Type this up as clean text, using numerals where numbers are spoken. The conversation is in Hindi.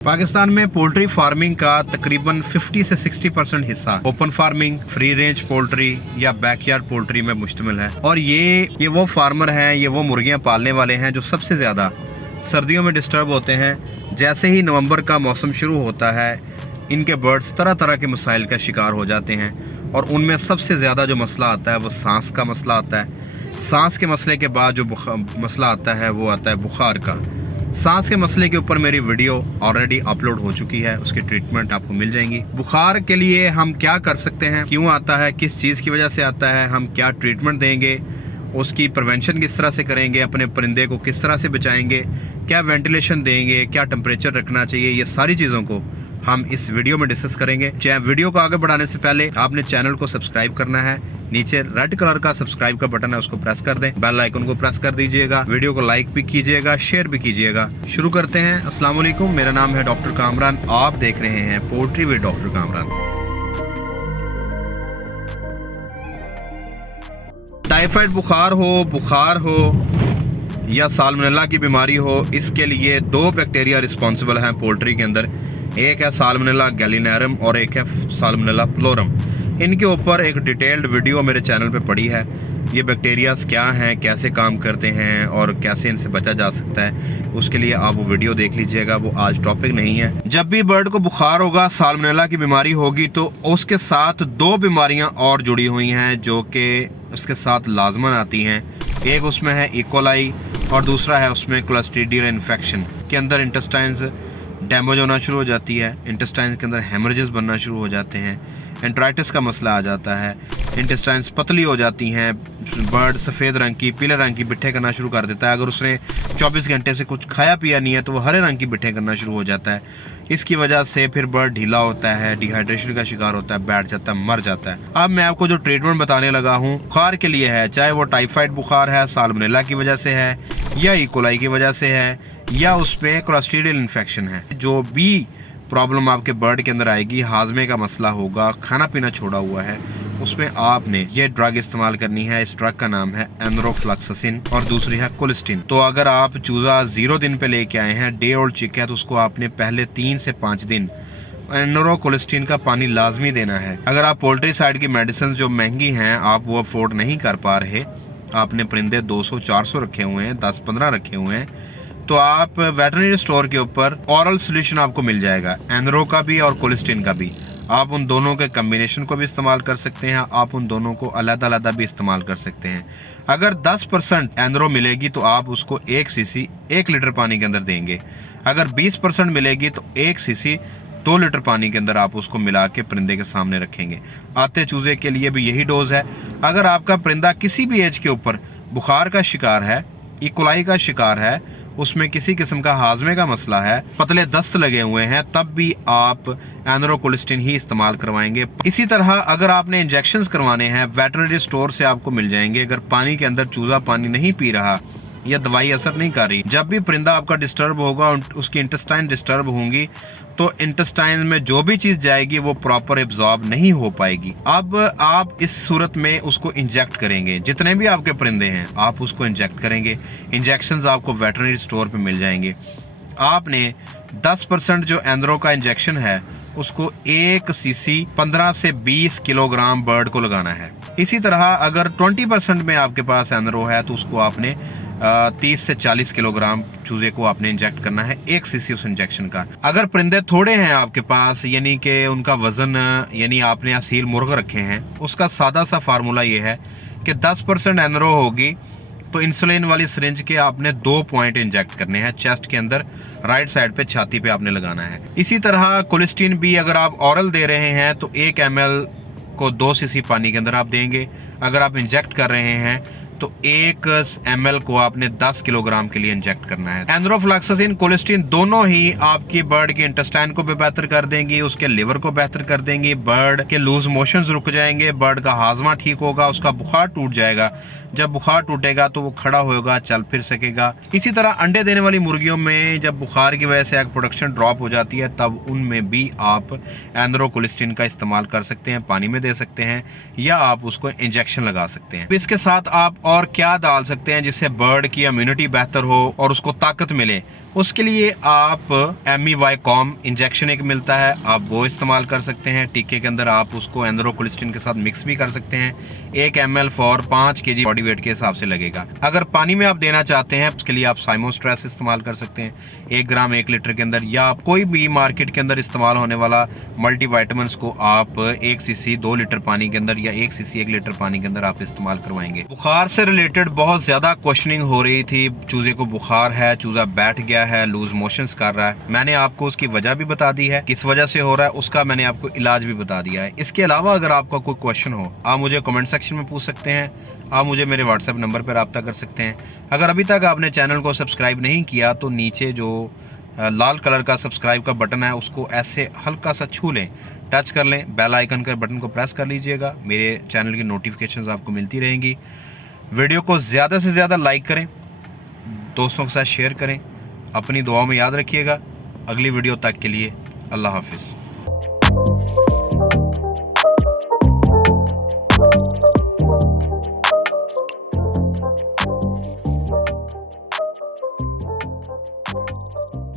पाकिस्तान में पोल्ट्री फार्मिंग का तकरीबन 50 से 60% हिस्सा open farming, free range poultry या बैकयार्ड पोल्ट्री में मुश्तमिल है। और ये वो फार्मर हैं, ये वो मुर्गियां पालने वाले हैं जो सबसे ज़्यादा सर्दियों में डिस्टर्ब होते हैं। जैसे ही नवंबर का मौसम शुरू होता है, इनके बर्ड्स तरह तरह के मसाइल का शिकार हो जाते हैं और उनमें सबसे ज़्यादा जो मसला आता है वो सांस का मसला आता है। सांस के मसले के बाद जो मसला आता है वो आता है बुखार का। सांस के मसले के ऊपर मेरी वीडियो ऑलरेडी अपलोड हो चुकी है, उसकी ट्रीटमेंट आपको मिल जाएंगी। बुखार के लिए हम क्या कर सकते हैं, क्यों आता है, किस चीज़ की वजह से आता है, हम क्या ट्रीटमेंट देंगे, उसकी प्रिवेंशन किस तरह से करेंगे, अपने परिंदे को किस तरह से बचाएंगे, क्या वेंटिलेशन देंगे, क्या टेम्परेचर रखना चाहिए, ये सारी चीज़ों को हम इस वीडियो में डिस्कस करेंगे। वीडियो को आगे बढ़ाने से पहले आपने चैनल को सब्सक्राइब करना है। नीचे रेड कलर का सब्सक्राइब का बटन है, उसको प्रेस कर दें। बेल आइकन को प्रेस कर दीजिएगा। वीडियो को लाइक भी कीजिएगा, शेयर भी कीजिएगा। शुरू करते हैं। अस्सलाम वालेकुम, मेरा नाम है डॉक्टर कामरान। आप देख रहे हैं poultry with doctor Kamran. Typhoid बुखार हो या साल्मोनेला की बीमारी हो, इसके लिए दो बैक्टीरिया रिस्पॉन्सिबल हैं पोल्ट्री के अंदर। एक है साल्मोनेला गैलिनेरम और एक है साल्मोनेला फ्लोरम। इनके ऊपर एक डिटेल्ड वीडियो मेरे चैनल पे पड़ी है। ये बैक्टीरियाज क्या हैं, कैसे काम करते हैं और कैसे इनसे बचा जा सकता है, उसके लिए आप वो वीडियो देख लीजिएगा। वो आज टॉपिक नहीं है। जब भी बर्ड को बुखार होगा, साल्मोनेला की बीमारी होगी, तो उसके साथ दो बीमारियां और जुड़ी हुई हैं जो कि उसके साथ लाजमन आती हैं। एक उसमें है इकोलाई और दूसरा है उसमें क्लोस्ट्रीडियल इन्फेक्शन के अंदर इंटेस्टाइन्स डैमेज होना शुरू हो जाती है। इंटेस्टाइन्स के अंदर हेमरेजेस बनना शुरू हो जाते हैं। एंट्राइटिस का मसला आ जाता है। इंटेस्टाइन्स पतली हो जाती हैं। बर्ड सफ़ेद रंग की, पीले रंग की बिट्ठे करना शुरू कर देता है। अगर उसने 24 घंटे से कुछ खाया पिया नहीं है तो वो हरे रंग की बिट्ठे करना शुरू हो जाता है। इसकी वजह से फिर बर्ड ढीला होता है, डिहाइड्रेशन का शिकार होता है, बैठ जाता है, मर जाता है। अब मैं आपको जो ट्रीटमेंट बताने लगा हूँ बुखार के लिए है, चाहे वो टाइफाइड बुखार है, साल्मोनेला की वजह से है या इकोलाई की वजह से है या उसमें क्लोस्ट्रीडियल इन्फेक्शन है। जो भी प्रॉब्लम आपके बर्ड के अंदर आएगी, हाजमे का मसला होगा, खाना पीना छोड़ा हुआ है, उसमें आपने ये ड्रग इस्तेमाल करनी है। इस ड्रग का नाम है एनरोफ्लॉक्सासिन और दूसरी है कोलिस्टिन। तो अगर आप चूज़ा 0 दिन पे लेके आए हैं, डे ओल्ड चिक है, तो उसको आपने पहले 3 से 5 दिन एनरोकोलिस्टिन का पानी लाजमी देना है। अगर आप पोल्ट्री साइड की मेडिसिन जो महंगी हैं आप वो अफोर्ड नहीं कर पा रहे, आपने परिंदे 200-400 रखे हुए हैं, 10-15 रखे हुए हैं, तो आप वेटरनरी स्टोर के ऊपर ऑरल सोल्यूशन आपको मिल जाएगा, एनरो का भी और कोलिस्टिन का भी। आप उन दोनों के कम्बिनेशन को भी इस्तेमाल कर सकते हैं, आप उन दोनों को अलग-अलग भी इस्तेमाल कर सकते हैं। अगर 10% एनरो मिलेगी तो आप उसको 1 सीसी 1 लीटर पानी के अंदर देंगे। अगर 20% मिलेगी तो 1 सीसी 2 लीटर पानी के अंदर आप उसको मिला के परिंदे के सामने रखेंगे। आते चूजे के लिए भी यही डोज है। अगर आपका परिंदा किसी भी एज के ऊपर बुखार का शिकार है, इकोलाई का शिकार है, उसमें किसी किस्म का हाजमे का मसला है, पतले दस्त लगे हुए हैं, तब भी आप एनरोकोलिस्टिन ही इस्तेमाल करवाएंगे। इसी तरह अगर आपने इंजेक्शंस करवाने हैं, वेटरनरी स्टोर से आपको मिल जाएंगे। अगर पानी के अंदर चूजा पानी नहीं पी रहा या दवाई असर नहीं कर रही, जब भी परिंदा आपका डिस्टर्ब होगा, उसकी इंटेस्टाइन डिस्टर्ब होंगी, तो इंटेस्टाइन में जो भी चीज जाएगी वो प्रॉपर एब्जॉर्ब नहीं हो पाएगी। अब आप इस सूरत में उसको इंजेक्ट करेंगे। जितने भी आपके परिंदे हैं आप उसको इंजेक्ट करेंगे। इंजेक्शंस आपको वेटरनरी स्टोर पे मिल जाएंगे। आपने 10% जो एंड्रो का इंजेक्शन है उसको 1 सीसी 15 से 20 किलोग्राम बर्ड को लगाना है। इसी तरह अगर 20% में आपके पास एंड्रो है तो उसको आपने 30 से 40 किलोग्राम चूजे को आपने इंजेक्ट करना है, 1 सीसी उस इंजेक्शन का। अगर परिंदे थोड़े हैं आपके पास, यानी कि उनका वजन, यानी आपने असील मुर्ग रखे हैं, उसका सादा सा फार्मूला ये है कि 10% एनरो होगी तो इंसुलिन वाली सिरिंज के आपने 2 पॉइंट इंजेक्ट करने हैं चेस्ट के अंदर, राइट साइड पे छाती पे आपने लगाना है। इसी तरह कोलिस्टिन भी अगर आप ऑरल दे रहे हैं तो 1 ml को 2 सीसी पानी के अंदर आप देंगे। अगर आप इंजेक्ट कर रहे हैं तो 1 ml को आपने 10 किलोग्राम के लिए इंजेक्ट करना है। एनरोफ्लॉक्सासिन, कोलिस्टिन दोनों ही आपकी बर्ड के इंटेस्टाइन को भी बेहतर कर देंगी, उसके लिवर को बेहतर कर देंगी, बर्ड के लूज मोशंस रुक जाएंगे, बर्ड का हाजमा ठीक होगा, उसका बुखार टूट जाएगा। जब बुखार टूटेगा तो वो खड़ा होगा, चल फिर सकेगा। इसी तरह अंडे देने वाली मुर्गियों में जब बुखार की वजह से एग प्रोडक्शन ड्रॉप हो जाती है, तब उनमें भी आप एनरोकोलिस्टिन का इस्तेमाल कर सकते हैं, पानी में दे सकते हैं या आप उसको इंजेक्शन लगा सकते हैं। इसके साथ आप और क्या डाल सकते हैं जिससे बर्ड की इम्यूनिटी बेहतर हो और उसको ताकत मिले। उसके लिए आप MEY-COM इंजेक्शन एक मिलता है, आप वो इस्तेमाल कर सकते हैं। टीके के अंदर आप उसको एंड्रोकोलिस्टिन के साथ मिक्स भी कर सकते हैं। 1 ml for 5 kg body weight के हिसाब से लगेगा। अगर पानी में आप देना चाहते हैं उसके लिए आप साइमोस्ट्रेस इस्तेमाल कर सकते हैं 1 ग्राम 1 लीटर के अंदर, या कोई भी मार्केट के अंदर इस्तेमाल होने वाला मल्टीवाइटामिन्स को आप 1 cc 2 लीटर पानी के अंदर या 1 cc 1 लीटर पानी के अंदर आप इस्तेमाल करवाएंगे। बुखार से रिलेटेड बहुत ज़्यादा क्वेश्चनिंग हो रही थी, चूजे को बुखार है, चूजा बैठ गया है, लूज मोशंस कर रहा है। मैंने आपको उसकी वजह भी बता दी है, किस वजह से हो रहा है उसका मैंने आपको इलाज भी बता दिया है। इसके अलावा अगर आपका कोई क्वेश्चन हो आप मुझे कमेंट सेक्शन में पूछ सकते हैं, आप मुझे मेरे व्हाट्सएप नंबर पर रब्ता कर सकते हैं। अगर अभी तक आपने चैनल को सब्सक्राइब नहीं किया तो नीचे जो लाल कलर का सब्सक्राइब का बटन है उसको ऐसे हल्का सा छू लें, टच कर लें, बेल आइकन के बटन को प्रेस कर लीजिएगा। मेरे चैनल की नोटिफिकेशंस आपको मिलती रहेंगी। वीडियो को ज़्यादा से ज़्यादा लाइक करें, दोस्तों के साथ शेयर करें, अपनी दुआओं में याद रखिएगा। अगली वीडियो तक के लिए अल्लाह हाफिज़।